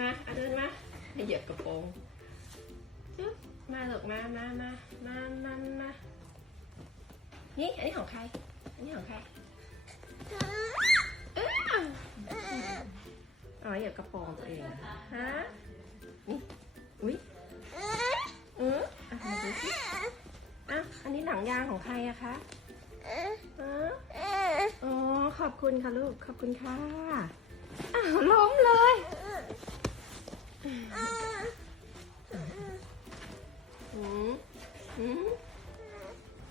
มาเอาเดินมาให้เหยียบกระโปรงจึ๊บมาลูกมามามามามามานี่ อันนี้ของใคร อันนี้ของใครเอ้ยอ๋อเหยียบกระโปรงตัวเอง ฮะ นี่ อุ้ยเอออะมาดูสิอะอันนี้หนังยางของใครอะคะอ๋อ ขอบคุณค่ะลูก ขอบคุณค่ะ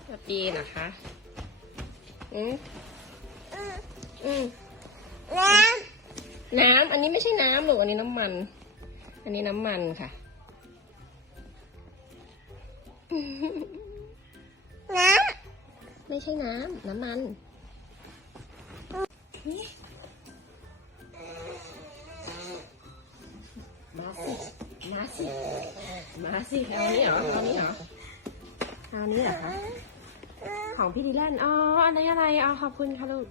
จะปีนเหรอคะอืมอืมน้ำอันนี้ไม่ใช่น้ำหรอกอันนี้น้ำมัน อันนี้น้ำมันค่ะน้ไม่ใช่น้ำน้ำมันมาสิมาสิมาสิเอานี้เหรอเอานี้เหรอ เอานี้เหรอคะของพี่ดีแลนด์อ๋ออะไรอะไรอ๋อขอบคุณค่ะลูก